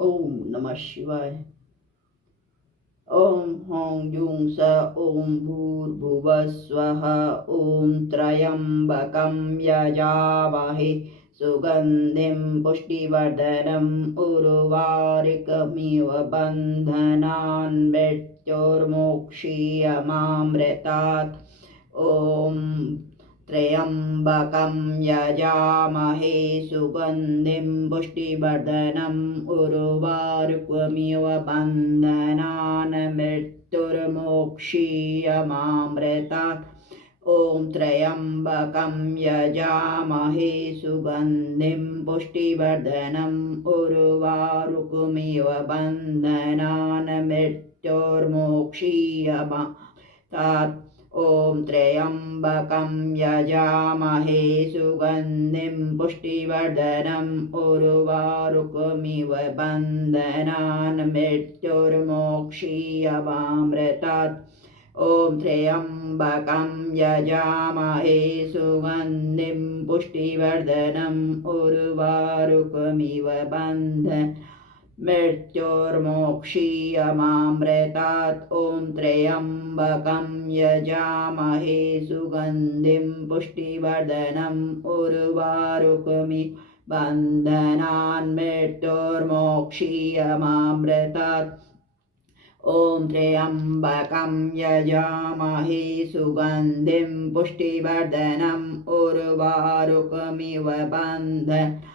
ओम नमः शिवाय। ओम हौं जुं स ओम भूर्भुवः स्वः। ओम त्र्यम्बकं यजामहे सुगन्धिं पुष्टिवर्धनम् उर्वारुकमिव बन्धनान् मृत्योर्मोक्षीयमामृतात्। ओम त्र्यम्बकं यजामहे सुगन्धिं पुष्टिवर्धनम् उर्वारुकमिव बन्धनान् मृत्युर्मोक्षीयमामृतात्। ॐ त्र्यम्बकं यजामहे सुगन्धिं पुष्टिवर्धनम् उर्वारुकमिव बन्धनान् मृत्योर्मोक्षीयमामृतात्। ॐ त्र्यम्बकं यजामहे सुगन्धिं पुष्टिवर्धनम् उर्वारुकमिव बन्धनान् मृत्युर्मोक्षीयमामृतात्। ॐ त्र्यम्बकं यजामहे सुगन्धिं पुष्टिवर्धनम् उर्वारुकमिव बन्धनान् मृत्योर्मोक्षीयमामृतात्। ॐ त्र्यम्बकं यजामहे सुगन्धिं पुष्टिवर्धनम् उर्वारुकमिव बन्धनान् मृत्योर्मोक्षीयमामृतात्। ॐ त्र्यम्बकं यजामहे सुगन्धिं पुष्टिवर्धनम् उर्वारुकमिव बन्धनान्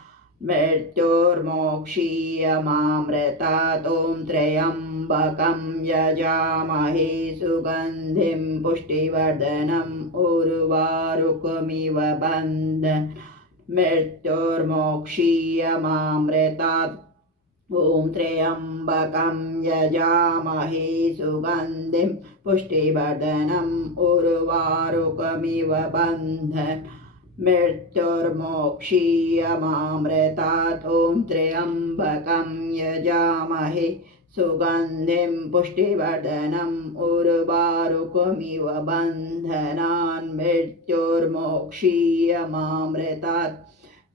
मृत्योर्मोक्षीयमामृतात्। ॐ त्र्यम्बकं यजामहे सुगन्धिं पुष्टिवर्धनम् उर्वारुकमिव बन्धनान् मृत्योर्मोक्षीयमामृतात्। ॐ त्र्यम्बकं यजामहे सुगन्धिं पुष्टिवर्धनम् उर्वारुकमिव बन्धनान् मृत्योर्मोक्षीयमामृतात्। ॐ त्र्यम्बकं यजामहे सुगन्धिं पुष्टिवर्धनम् उर्वारुकमिव बन्धनान् मृत्योर्मोक्षीयमामृतात्।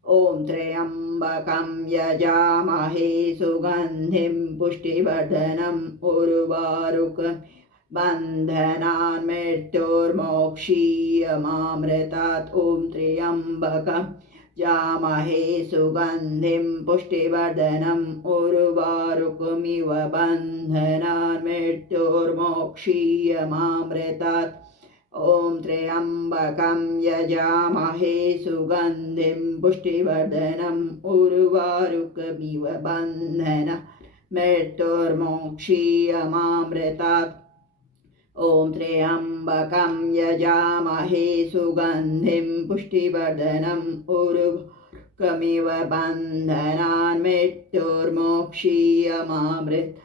ॐ त्र्यम्बकं यजामहे सुगन्धिं पुष्टिवर्धनम् उर्वारुकमिव बन्धनान् मृत्योर्मोक्षीयमामृतात्। ॐ त्र्यम्बकं यजामहे सुगन्धिं पुष्टिवर्धनम् उर्वारुकमिव बन्धनान् मृत्योर्मोक्षीयमामृतात्। ॐ त्र्यम्बकं यजामहे सुगन्धिं पुष्टिवर्धनम् उर्वारुकमिव बन्धनान् मृत्योर्मोक्षीयमामृतात्। ॐ त्र्यम्बकं यजामहे सुगन्धिं पुष्टिवर्धनम् उर्वारुकमिव बन्धनान् मृत्योर्मोक्षीयमामृतात्।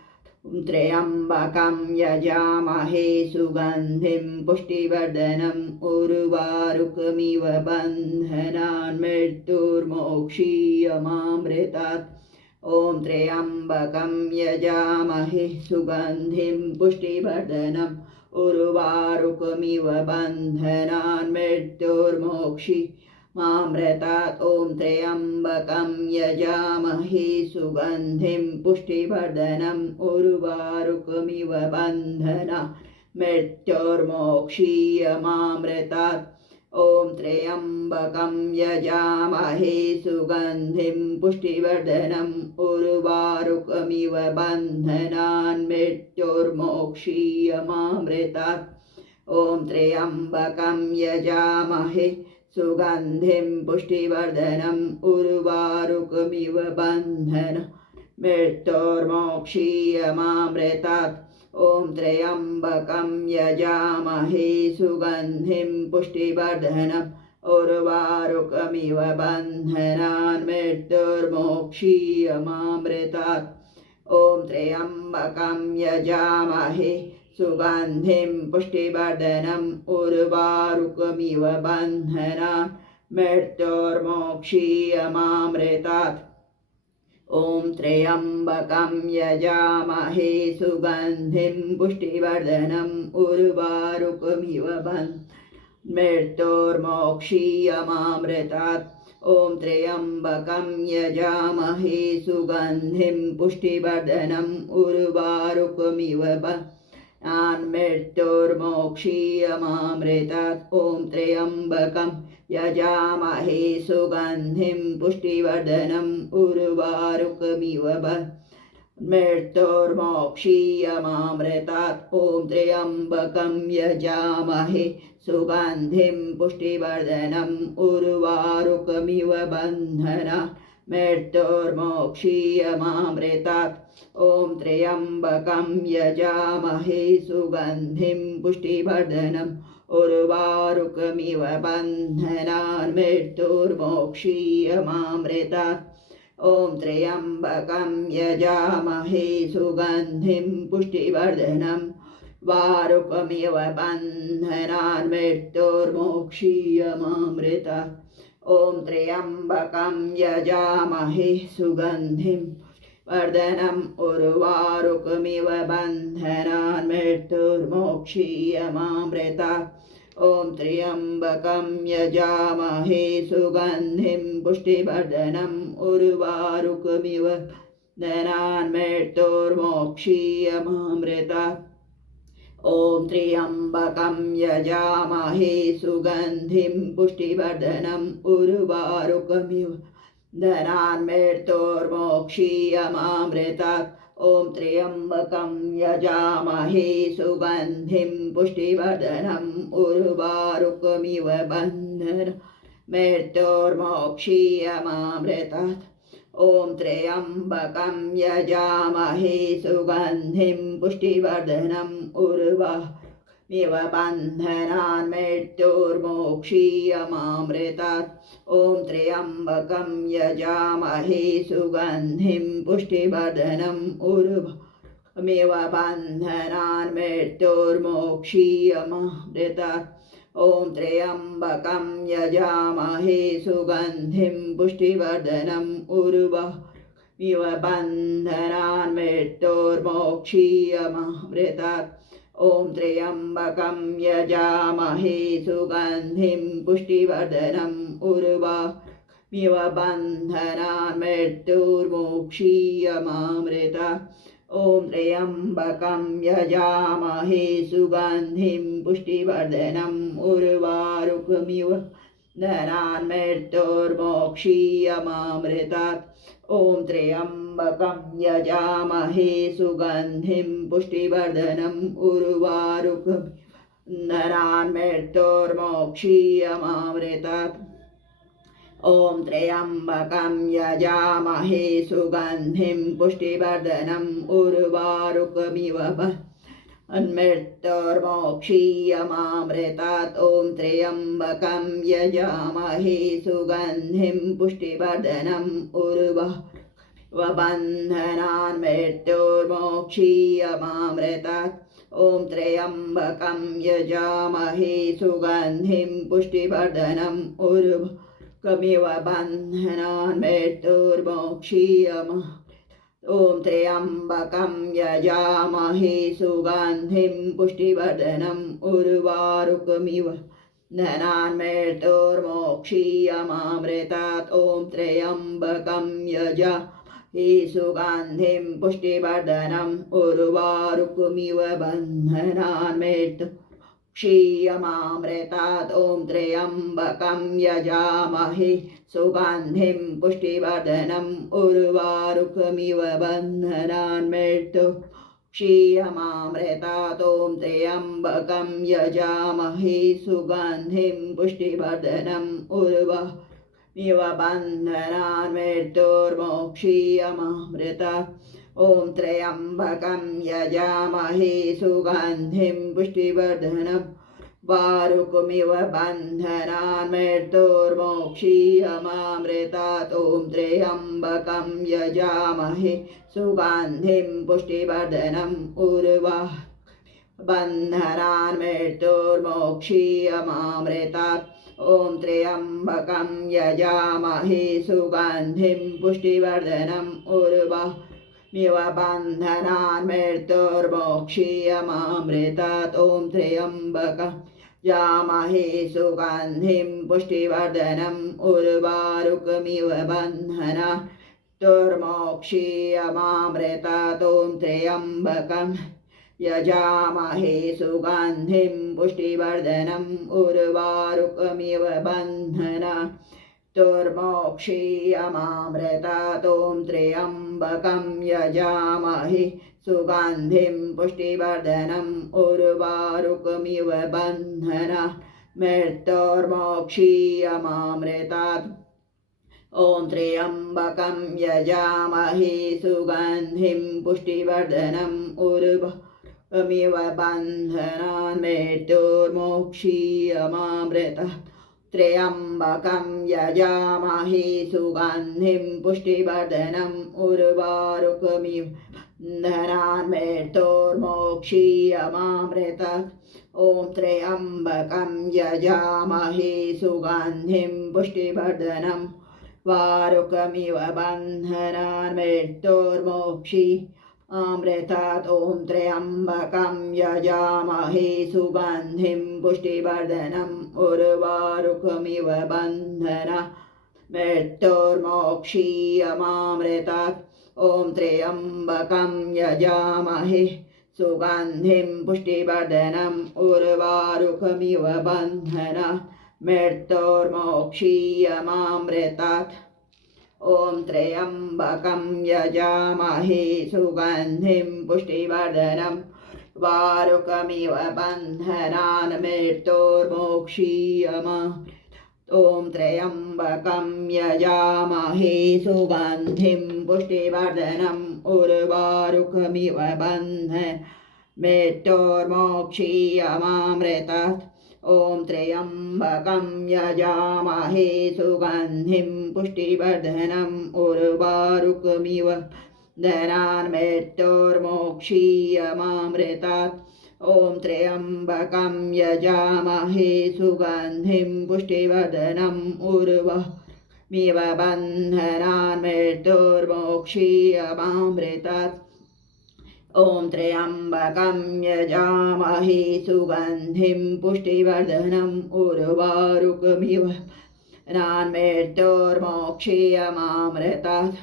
त्र्यम्बकं यजामहे सुगन्धिं पुष्टिवर्धनम् उर्वारुकमिव बन्धनान् मृत्योर्मोक्षीयमामृतात्। ॐ त्र्यम्बकं यजामहे सुगन्धिं पुष्टिवर्धनम् उर्वारुकमिव बन्धनान् मृत्योर्मोक्षीयमामृतात्। ॐ त्र्यम्बकं यजामहे सुगन्धिं पुष्टिवर्धनम् उर्वारुकमिव बन्धनान् मृत्योर्मोक्षीयमामृतात्। ॐ त्र्यम्बकं यजामहे सुगन्धिं पुष्टिवर्धनम् उर्वारुकमिव बन्धनान् मृत्योर्मोक्षीयमामृतात्। ॐ त्र्यम्बकं यजामहे सुगन्धिं पुष्टिवर्धनम् उर्वारुकमिव बन्धनान् मृत्योर्मोक्षीयमामृतात्। ॐ त्र्यम्बकं यजामहे सुगन्धिं पुष्टिवर्धनम् उर्वारुकमिव बन्धनान् मृत्योर्मोक्षीयमामृतात्। ॐ त्र्यम्बकं यजामहे सुगन्धिं पुष्टिवर्धनम् उर्वारुकमिव बन्धनान् मृत्योर्मोक्षीयमामृतात्। ॐ त्र्यम्बकं यजामहे सुगन्धिं पुष्टिवर्धनम् उर्वारुकमिव बन्धनान् मृत्योर्मोक्षीयमामृतात्। ॐ त्र्यम्बकं यजामहे सुगन्धिं पुष्टिवर्धनम् उर्वारुकमिव मृत्युर्मोक्षीयमामृतात् ॐ त्र्यम्बकं यजामहे सुगन्धिं पुष्टिवर्धनम् उर्वारुकमिव मृत्युर्मोक्षीयमामृतात् ॐ त्र्यम्बकं यजामहे सुगन्धिं पुष्टिवर्धनम् उर्वारुकमिव बन्धनात् मृत्युर्मोक्षीयमामृतात् ॐ त्र्यम्बकं यजामहे सुगन्धिं पुष्टिवर्धनम् उर्वारुकमिव बन्धनान् मृत्युर्मोक्षीयमामृतात् ॐ त्र्यम्बकं यजामहे सुगन्धिं पुष्टिवर्धनम् वारुकमिव बन्धनान् मृत्युर्मोक्षीयमामृतात् ॐ त्र्यम्बकं यजामहे सुगन्धिं वर्धनम् उर्वारुकमिव बन्धनान् मृत्युर्मोक्षीयमामृतात् ॐ त्र्यम्बकं यजामहे सुगन्धिं पुष्टिवर्धनम् उर्वारुकमिव बन्धनान् मृत्युर्मोक्षीयमामृतात् ॐ त्र्यम्बकं यजामहे सुगन्धिं पुष्टिवर्धनम् उर्वारुकमिव बन्धनान् मृत्युर्मोक्षीयमामृतात् ॐ त्र्यम्बकं यजामहे सुगन्धिं पुष्टिवर्धनम् उर्वारुकमिव बन्धनान् मृत्युर्मोक्षीयमामृतात् ॐ त्र्यम्बकं यजामहे सुगन्धिं पुष्टिवर्धनम् उर्वारुकमिव बन्धनान् मृत्युर्मोक्षीयमामृतात् ॐ त्र्यम्बकं यजामहे सुगन्धिं पुष्टिवर्धनम् उर्वारुकमिव बन्धनान् मृत्युर्मोक्षीयमामृतात् ॐ त्र्यम्बकं यजामहे सुगन्धिं पुष्टिवर्धनम् उर्वारुकमिव बन्धनान् मृत्युर्मोक्षीयमामृतात् ॐ त्र्यम्बकं यजामहे सुगन्धिं पुष्टिवर्धनम् उर्वारुकमिव बन्धनान् मृत्युर्मोक्षीयमामृतात् ॐ त्र्यम्बकं यजामहे सुगन्धिं पुष्टिवर्धनम् उर्वारुकमिव बन्धनान् मृत्युर्मोक्षीयमामृतात् ॐ त्र्यम्बकं यजामहे सुगन्धिं पुष्टिवर्धनम् उर्वारुकमिव बन्धनान् मृत्युर्मोक्षीयमामृतात् ॐ त्र्यम्बकं यजामहे सुगन्धिं पुष्टिवर्धनम् उर्वारुकमिव मृत्युर्मोक्षीयमामृतात् ॐ त्र्यम्बकं यजामहे सुगन्धिं पुष्टिवर्धनम् उर्वारुकमिव बन्धनान् मृत्युर्मोक्षीयमामृतात् ॐ त्र्यम्बकं यजामहे सुगन्धिं पुष्टिवर्धनम् उर्वारुकमिव बन्धनान् मृत्युर्मोक्षीयमामृतात् ॐ त्र्यम्बकं यजामहे सुगन्धिं पुष्टिवर्धनम् उर्वारुकमिव बन्धनान् मृत्युर्मोक्षीयमामृतात् ॐ त्र्यम्बकं यजामहे सुगन्धिं पुष्टिवर्धनम् उर्वारुकमिव बन्धनान् मृत्युर्मोक्षीयमामृतात् ॐ त्र्यम्बकं यजामहे सुगन्धिं पुष्टिवर्धनम् उर्वारुकमिव बन्धनान् मृत्युर्मोक्षीयमामृतात् ॐ त्र्यम्बकं यजामहे सुगन्धिं पुष्टिवर्धनम् उर्वारुकमिव बन्धनान् मृत्युर्मोक्षीयमामृतात् ॐ त्र्यम्बकं यजामहे सुगन्धिं पुष्टिवर्धनम् वारुकमिव बन्धनान् मृत्युर्मोक्षीयमामृतात् ॐ त्र्यम्बकं यजामहे सुगन्धिं पुष्टिवर्धनम् उर्वारुकमिव बन्धनान् मृत्युर्मोक्षीयमामृतात् ॐ त्र्यम्बकं यजामहे सुगन्धिं पुष्टिवर्धनम् उर्वारुकमिव बन्धनान् मृत्युर्मोक्षीयमामृतात् ॐ त्र्यम्बकं यामहे सुगन्धिं पुष्टिवर्धनम् उर्वारुकमिव बन्धनान् दुर्मोक्षीयमामृतात् त्र्यम्बकं यजामहे सुगन्धिं पुष्टिवर्धनम् उर्वारुकमिव बन्धनान् दुर्मोक्षीयमामृतात् त्र्यम्बकं यजामहे सुगन्धिं पुष्टिवर्धनम् उर्वारुकमिव बन्धनान् मृत्योर्मोक्षीयमामृतात् त्र्यम्बकं यजामहे सुगन्धिं पुष्टिवर्धनम् उर्वारुकमिव बन्धनान् मृत्योर्मोक्षीयमामृतात् त्र्यम्बकं यजामहे सुगन्धिं पुष्टिवर्धनम् उर्वारुकमिव बन्धनान् मृत्योर्मोक्षीयमामृतात् त्र्यम्बकं यजामहे सुगन्धिं पुष्टिवर्धनम् वारुकमिव बन्धनान् मृत्योर्मोक्षीयमामृतात् त्र्यम्बकं यजामहे सुगन्धिं पुष्टिवर्धनम् उर्वारुकमिव बन्धनान् मृत्योर्मोक्षीयमामृतात् त्र्यम्बकं यजामहे सुगन्धिं पुष्टिवर्धनम् उर्वारुकमिव बन्धनान् मृत्योर्मोक्षीयमामृतात् त्र्यम्बकं यजामहे सुगन्धिं पुष्टिवर्धनम् वारुकमिव बन्धनान् मृत्योर्मोक्षीयमामृतात् त्र्यम्बकं यजामहे सुगन्धिं पुष्टिवर्धनम् उर्वारुकमिव बन्धनान् मृत्योर्मोक्षीयमामृतात् त्र्यम्बकं यजामहे सुगन्धिं पुष्टिवर्धनम् उर्वारुकमिव बन्धनान् मृत्योर्मोक्षीयमामृतात् त्र्यम्बकं यजामहे सुगन्धिं पुष्टिवर्धनम् उर्वारुकमिव बन्धनान् मृत्योर्मोक्षीयमामृतात् त्र्यम्बकं यजामहे सुगन्धिं पुष्टिवर्धनम् उर्वारुकमिव बन्धनान् मृत्योर्मोक्षीयमामृतात्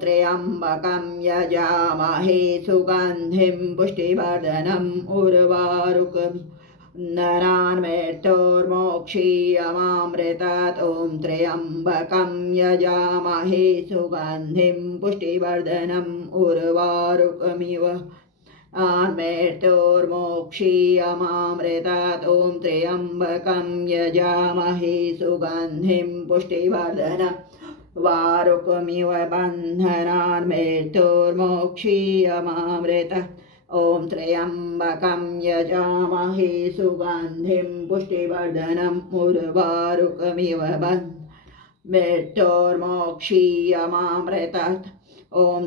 त्र्यम्बकं यजामहे सुगन्धिं पुष्टिवर्धनम् उर्वारुकमिव बन्धनान् मृत्योर्मोक्षीयमामृतात् त्र्यम्बकं यजामहे सुगन्धिं पुष्टिवर्धनम् उर्वारुकमिव मृत्योर्मोक्षीयमामृतात् त्र्यम्बकं यजामहे सुगन्धिं पुष्टिवर्धनम् वारुकमिव बन्धनान् मृत्योर्मोक्षीयमामृतात् त्र्यम्बकं यजामहे सुगन्धिं पुष्टिवर्धनम् उर्वारुकमिव बन्धनान् मृत्योर्मोक्षीयमामृतात्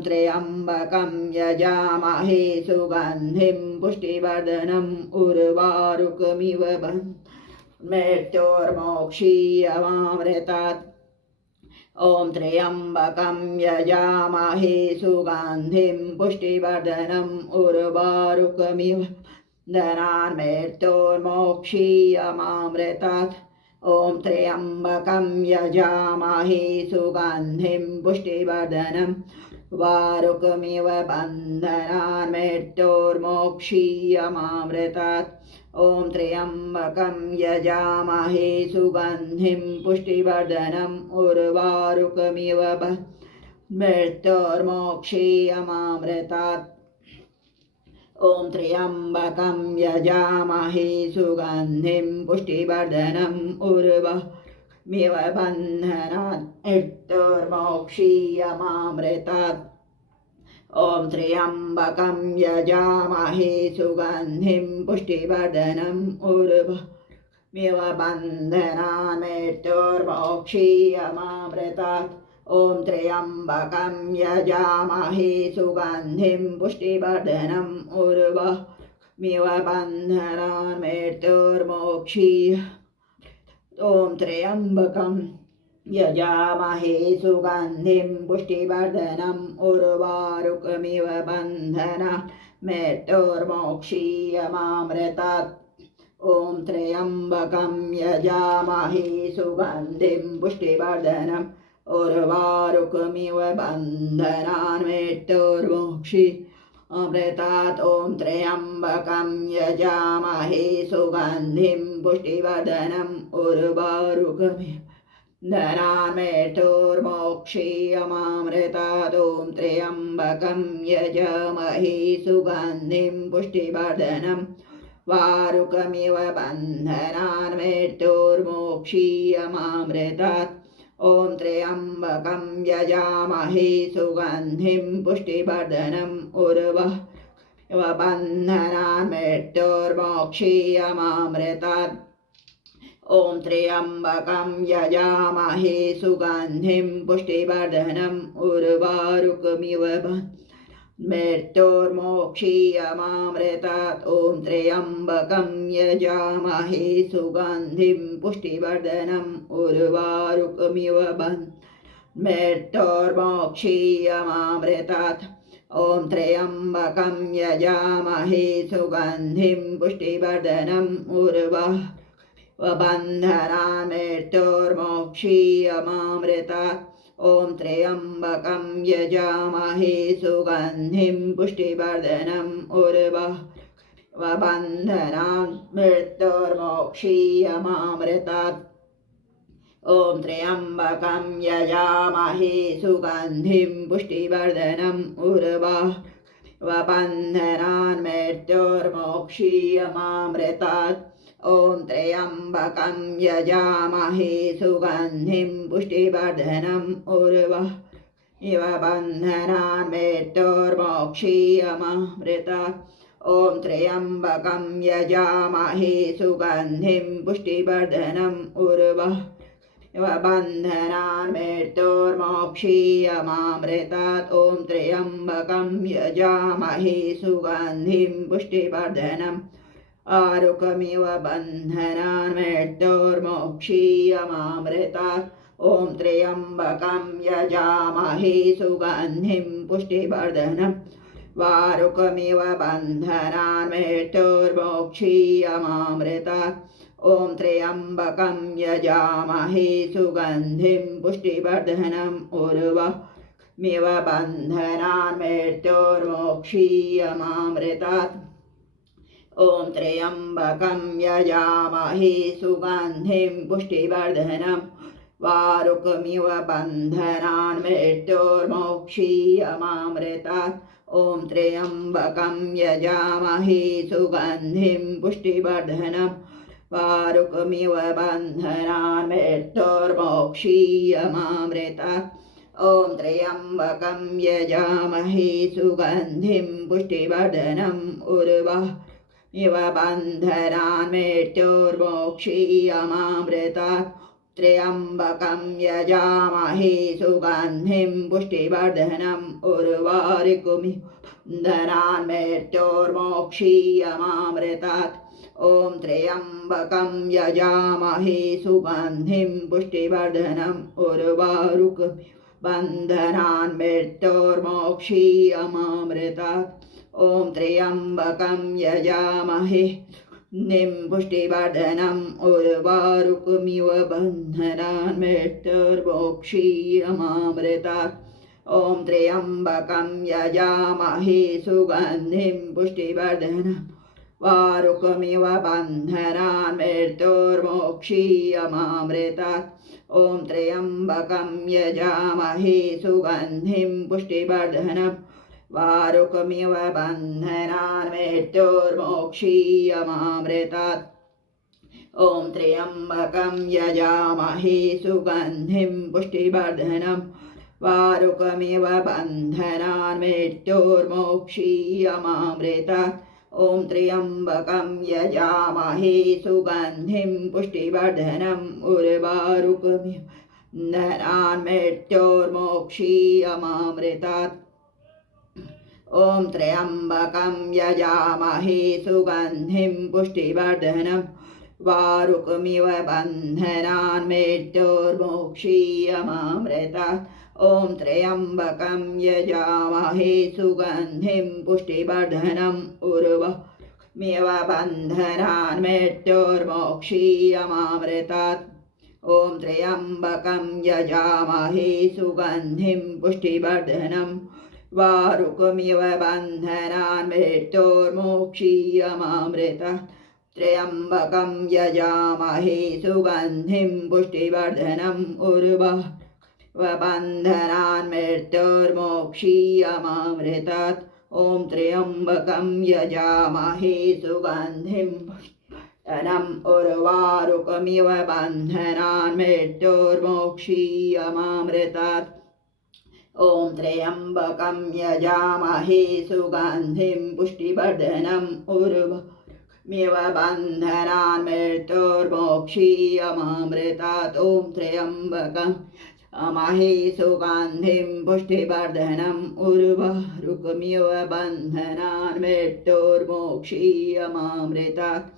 त्र्यम्बकं यजामहे सुगन्धिं पुष्टिवर्धनम् उर्वारुकमिव बन्धनान् मृत्योर्मोक्षीयमामृतात् त्र्यम्बकं यजामहे सुगन्धिं पुष्टिवर्धनम् उर्वारुकमिव बन्धनान् मृत्योर्मोक्षीयमामृतात् त्र्यम्बकं यजामहे सुगन्धिं पुष्टिवर्धनम् वारुकमिव बन्धनान् मृत्योर्मोक्षीयमामृतात् त्र्यम्बकं यजामहे सुगन्धिं पुष्टिवर्धनम् उर्वारुकमिव बन्धनान् मृत्योर्मोक्षीयमामृतात् त्र्यम्बकं यजामहे सुगन्धिं पुष्टिवर्धनम् उर्वारुकमिव बन्धनान् मृत्योर्मोक्षीयमामृतात् त्र्यम्बकं यजामहे सुगन्धिं पुष्टिवर्धनम् उर्वारुकमिव बन्धनान् मृत्योर्मोक्षीयमामृतात् त्र्यम्बकं यजामहे सुगन्धिं पुष्टिवर्धनम् उर्वारुकमिव बन्धनान् मृत्योर्मोक्षीयमामृतात् त्र्यम्बकं यजामहे सुगन्धिं पुष्टिवर्धनम् उर्वारुकमिव बन्धनान् मृत्योर्मोक्षीयमामृतात् ॐ त्र्यम्बकं यजामहे सुगन्धिं पुष्टिवर्धनम् उर्वारुकमिव बन्धनान् मृत्युर्मोक्षीयमामृतात् ॐ त्र्यम्बकं यजामहे सुगन्धिं पुष्टिवर्धनम् उर्वारुकमिव बन्धनान् मृत्युर्मोक्षीयमामृतात् ॐ त्र्यम्बकं यजामहे सुगन्धिं पुष्टिवर्धनम् वारुकमिव बन्धनान् मृत्युर्मोक्षीयमामृतात् ॐ त्र्यम्बकं यजामहे सुगन्धिं पुष्टिवर्धनम् उर्वारुकमिव बन्धनान् मृत्युर्मोक्षीयमामृतात् ॐ त्र्यम्बकं यजामहे सुगन्धिं पुष्टिवर्धनम् उर्वारुकमिव मृत्युर्मोक्षीयमामृतात् ॐ त्र्यम्बकं यजामहे सुगन्धिं पुष्टिवर्धनम् उर्वारुकमिव मृत्युर्मोक्षीयमामृतात् ॐ त्र्यम्बकं यजामहे सुगन्धिं पुष्टिवर्धनम् उर्वारुकमिव मृत्युर्मोक्षीयमामृतात् ॐ त्र्यम्बकं यजामहे सुगन्धिं पुष्टिवर्धनम् उर्वारुकमिव मृत्युर्मोक्षीयमामृतात् ॐ त्र्यम्बकं यजामहे सुगन्धिं पुष्टिवर्धनम् उर्वारुकमिव मृत्युर्मोक्षीयमामृतात् ॐ त्र्यम्बकं यजामहे सुगन्धिं पुष्टिवर्धनम् उर्वारुकमिव मृत्युर्मोक्षीयमामृतात् ॐ त्र्यम्बकं यजामहे सुगन्धिं पुष्टिवर्धनम् उर्वारुकमिव मृत्युर्मोक्षीयमामृतात् ॐ त्र्यम्बकं यजामहे सुगन्धिं पुष्टिवर्धनम् आरुकमिव बन्धनान् मृत्युर्मोक्षीयमामृतात् ॐ त्र्यम्बकं यजामहे सुगन्धिं पुष्टिवर्धनम् वारुकमिव बन्धनान् मृत्युर्मोक्षीयमामृतात् ॐ त्र्यम्बकं यजामहे सुगन्धिं पुष्टिवर्धनम् उर्वारुकमिव मृत्युर्मोक्षीयमामृतात् ॐ त्र्यम्बकं यजामहे सुगन्धिं पुष्टिवर्धनम् वारुकमिव बन्धनान् मृत्युर्मोक्षीयमामृतात् ॐ त्र्यम्बकं यजामहे सुगन्धिं पुष्टिवर्धनम् वारुकमिव बन्धनान् मृत्युर्मोक्षीयमामृतात् ॐ त्र्यम्बकं यजामहे सुगन्धिं पुष्टिवर्धनम् उर्वारुकमिव मृत्युर्मोक्षीयमामृतात् त्र्यम्बकं यजामहे सुगन्धिं पुष्टिवर्धनम् उर्वारुकमिव मृत्युर्मोक्षीयमामृतात् ॐ त्र्यम्बकं यजामहे सुगन्धिं पुष्टिवर्धनम् उर्वारुकमिव मृत्युर्मोक्षीयमामृतात् ॐ त्र्यम्बकं यजामहे पुष्टिवर्धनम् उर्वारुकमिव मृत्युर्मोक्षीयमामृतात् ॐ त्र्यम्बकं यजामहे सुगन्धिं पुष्टिवर्धनम् वारुकमिव मृत्युर्मोक्षीयमामृतात् ॐ त्र्यम्बकं यजामहे सुगन्धिं पुष्टिवर्धनम् वारुकमिव मृत्युर्मोक्षीयमामृतात् ॐ त्र्यम्बकं यजामहे सुगन्धिं पुष्टिवर्धनम् वारुकमिव मृत्युर्मोक्षीयमामृतात् ॐ त्र्यम्बकं यजामहे सुगन्धिं पुष्टिवर्धनम् उर्वारुकमिव मृत्युर्मोक्षीयमामृतात् ॐ त्र्यम्बकं यजामहे सुगन्धिं पुष्टिवर्धनम् वारुकमिव मृत्युर्मोक्षीयमामृतात् ॐ त्र्यम्बकं यजामहे सुगन्धिं पुष्टिवर्धनम् उर्वारुकमिव बन्धनान् मृत्योर्मोक्षीयमामृतात् ॐ त्र्यम्बकं यजामहे सुगन्धिं पुष्टिवर्धनम् वारुकमिव बन्धनान् मृत्योर्मोक्षीयमामृतात् त्र्यम्बकं यजामहे सुगन्धिं पुष्टिवर्धनम् उर्वारुकमिव बन्धनान् मृत्योर्मोक्षीयमामृतात् ॐ त्र्यम्बकं यजामहे सुगन्धिं पुष्टिवर्धनम् उर्वारुकमिव बन्धनान् मृत्योर्मोक्षीयमामृतात् ॐ त्र्यम्बकं यजामहे सुगन्धिं पुष्टिवर्धनम् उर्वारुकमिव बन्धनान् मृत्योर्मोक्षीयमामृतात् ॐ त्र्यम्बकं यजामहे सुगन्धिं पुष्टिवर्धनम् उर्वारुकमिव बन्धनान् मृत्योर्मोक्षीयमामृतात्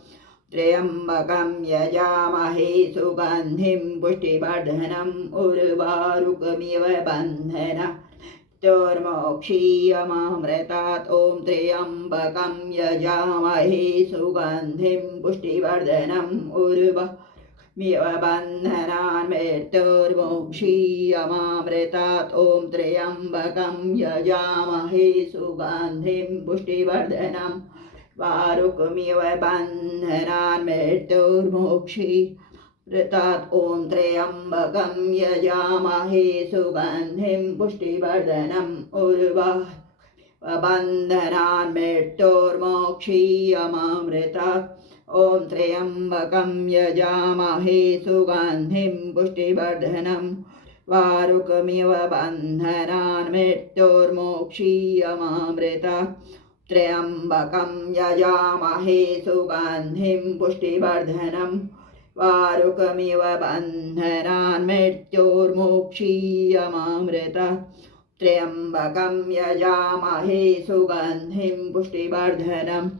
त्र्यम्बकं यजामहे सुगन्धिं पुष्टिवर्धनम् उर्वारुकमिव बन्धनान् मृत्योर्मोक्षीयमामृतात् ॐ त्र्यम्बकं यजामहे सुगन्धिं पुष्टिवर्धनम् उर्वारुकमिव बन्धनान् मृत्योर्मोक्षीयमामृतात् ॐ त्र्यम्बकं यजामहे सुगन्धिं पुष्टिवर्धनम् वारुकमिव बन्धनान् मृत्योर्मोक्षीयमामृतात् ॐ त्र्यम्बकं यजामहे सुगन्धिं पुष्टिवर्धनम् उर्वारुकमिव बन्धनान् मृत्योर्मोक्षीयमामृतात् ॐ त्र्यम्बकं यजामहे सुगन्धिं पुष्टिवर्धनम् वारुकमिव बन्धनान् मृत्योर्मोक्षीयमामृतात् त्र्यम्बकं यजामहे सुगन्धिं पुष्टिवर्धनम् वारुकमिव बन्धनान् मृत्योर्मोक्षीयमामृतात् त्र्यम्बकं यजामहे सुगन्धिं पुष्टिवर्धनम्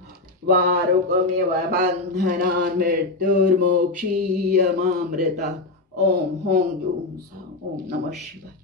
वारुकमिव बन्धनान् मृत्योर्मोक्षीयमामृतात् ॐ ॐ ॐ नमः शिवाय।